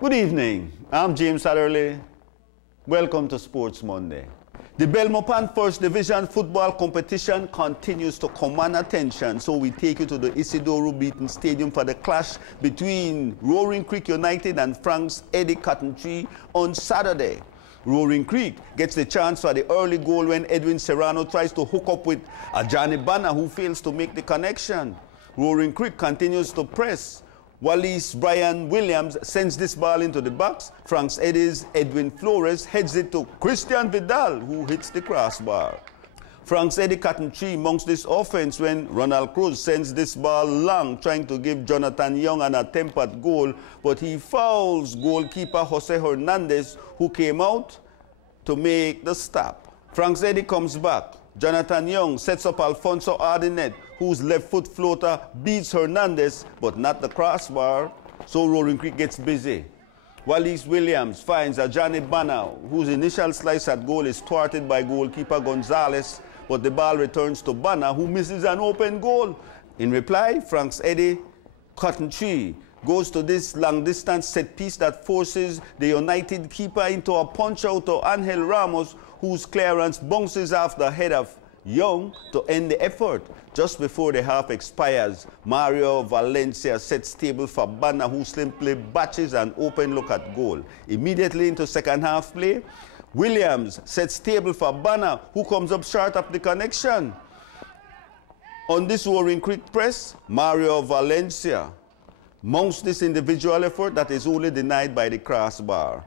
Good evening, I'm James Adderly. Welcome to Sports Monday. The Belmopan First Division football competition continues to command attention, so we take you to the Isidoro Beaton Stadium for the clash between Roaring Creek United and Frank's Eddie Cotton Tree on Saturday. Roaring Creek gets the chance for the early goal when Edwin Serrano tries to hook up with Ajani Banna, who fails to make the connection. Roaring Creek continues to press. Wallace Brian Williams sends this ball into the box. Frank's Eddie's Edwin Flores heads it to Christian Vidal, who hits the crossbar. Frank's Eddie Cotton Tree mounts this offense when Ronald Cruz sends this ball long, trying to give Jonathan Young an attempt at goal, but he fouls goalkeeper Jose Hernandez, who came out to make the stop. Frank's Eddie comes back. Jonathan Young sets up Alfonso Ardinet, whose left foot floater beats Hernandez, but not the crossbar, so Roaring Creek gets busy. Wallace Williams finds Ajani Banna, whose initial slice at goal is thwarted by goalkeeper Gonzalez, but the ball returns to Banna, who misses an open goal. In reply, Frank's Eddie Cotton Tree goes to this long-distance set piece that forces the United keeper into a punch-out to Angel Ramos, whose clearance bounces off the head of Young to end the effort. Just before the half expires, Mario Valencia sets table for Banna, who simply batches an open look at goal. Immediately into second half play, Williams sets table for Banna, who comes up short of the connection. On this Roaring Creek press, Mario Valencia mounts this individual effort that is only denied by the crossbar.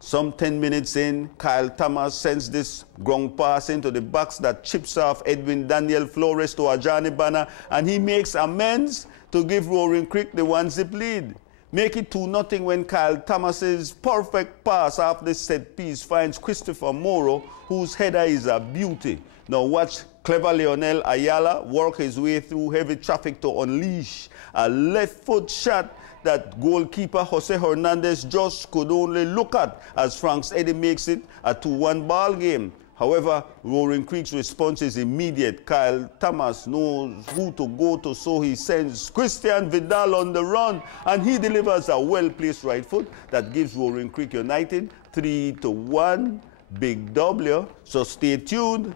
Some 10 minutes in, Kyle Thomas sends this ground pass into the box that chips off Edwin Daniel Flores to Ajani Banna, and he makes amends to give Roaring Creek the 1-0 lead. Make it 2-0 when Kyle Thomas's perfect pass off this set piece finds Christopher Moro, whose header is a beauty. Now watch clever Leonel Ayala work his way through heavy traffic to unleash a left foot shot that goalkeeper Jose Hernandez just could only look at as Frank's Eddie makes it a 2-1 ball game. However, Roaring Creek's response is immediate. Kyle Thomas knows who to go to, so he sends Christian Vidal on the run, and he delivers a well-placed right foot that gives Roaring Creek United 3-1 big W. So stay tuned.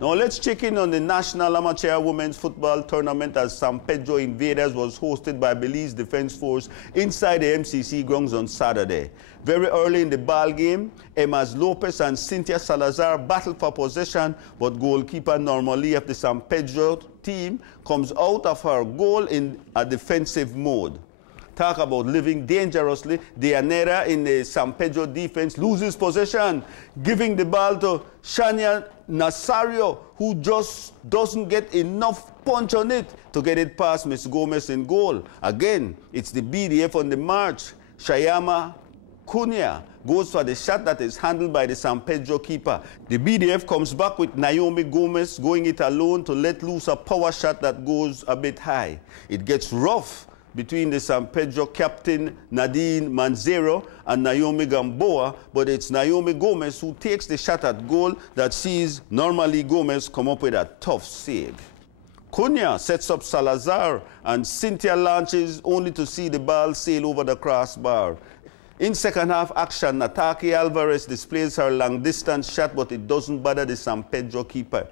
Now let's check in on the National Amateur Women's Football Tournament as San Pedro Invaders was hosted by Belize Defense Force inside the MCC grounds on Saturday. Very early in the ball game, Emas Lopez and Cynthia Salazar battled for possession, but goalkeeper Normally of the San Pedro team comes out of her goal in a defensive mode. Talk about living dangerously. Dianera in the San Pedro defense loses possession, giving the ball to Shania Nazario, who just doesn't get enough punch on it to get it past Miss Gomez in goal. Again, it's the BDF on the march. Shayama Cunha goes for the shot that is handled by the San Pedro keeper. The BDF comes back with Naomi Gomez going it alone to let loose a power shot that goes a bit high. It gets rough between the San Pedro captain Nadine Manzero and Naomi Gamboa, but it's Naomi Gomez who takes the shot at goal that sees Normally Gomez come up with a tough save. Cunha sets up Salazar, and Cynthia launches only to see the ball sail over the crossbar. In second half action, Nataki Alvarez displays her long-distance shot, but it doesn't bother the San Pedro keeper.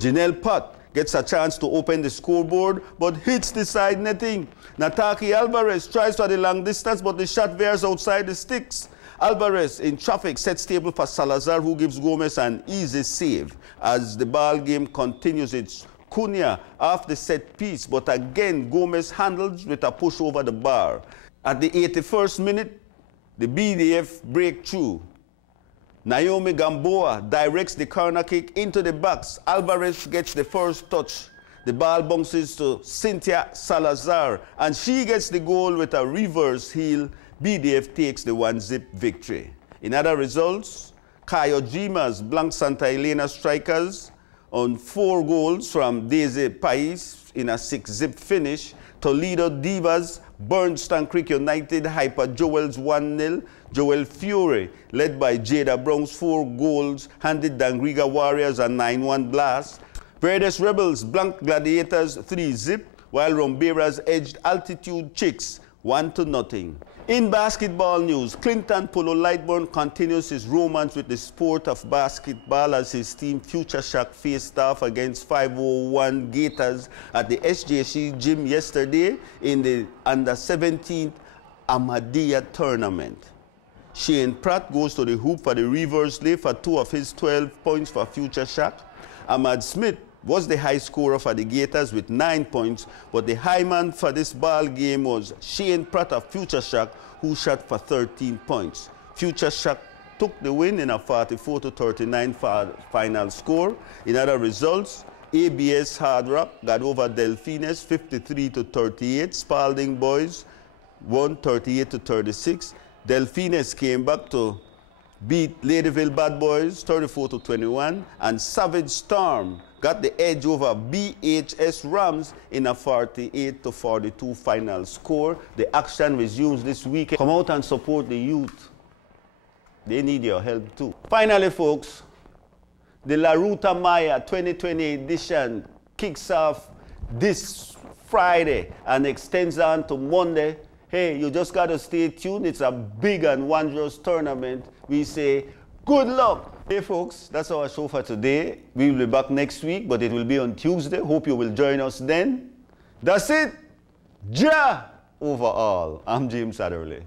Janelle Pott gets a chance to open the scoreboard, but hits the side netting. Nataki Alvarez tries for the long distance, but the shot veers outside the sticks. Alvarez in traffic sets table for Salazar, who gives Gomez an easy save. As the ball game continues, it's Cunha off the set piece, but again Gomez handles with a push over the bar. At the 81st minute, the BDF break through. Naomi Gamboa directs the corner kick into the box. Alvarez gets the first touch. The ball bounces to Cynthia Salazar, and she gets the goal with a reverse heel. BDF takes the 1-0 victory. In other results, Kayojima's Blanc Santa Elena strikers on 4 goals from Daisy Pais in a 6-0 finish. Toledo Divas Bernstein Creek United Hyper Joel's 1-0. Joel Fury, led by Jada Brown's 4 goals, handed Dangriga Warriors a 9-1 blast. Verdes Rebels Blanc Gladiators 3-0, while Rombera's edged Altitude Chicks 1-0. In basketball news, Clinton Polo Lightburn continues his romance with the sport of basketball as his team Future Shock faced off against 501 Gators at the SJC gym yesterday in the Under-17 Ahmadiyya tournament. Shane Pratt goes to the hoop for the reverse lay for 2 of his 12 points for Future Shock. Ahmad Smith was the high scorer for the Gators with 9 points, but the high man for this ball game was Shane Pratt of Future Shock, who shot for 13 points. Future Shock took the win in a 44-39 final score. In other results, ABS Hard Rock got over Delfines 53-38. Spalding Boys won 38-36. Delfines came back to beat Ladyville Bad Boys 34-21, and Savage Storm got the edge over BHS Rams in a 48-42 final score. The action resumes this weekend. Come out and support the youth. They need your help too. Finally, folks, the La Ruta Maya 2020 edition kicks off this Friday and extends on to Monday. Hey, you just got to stay tuned. It's a big and wondrous tournament. We say good luck. Hey folks, that's our show for today. We will be back next week, but it will be on Tuesday. Hope you will join us then. That's it. Ja over all. I'm James Adderley.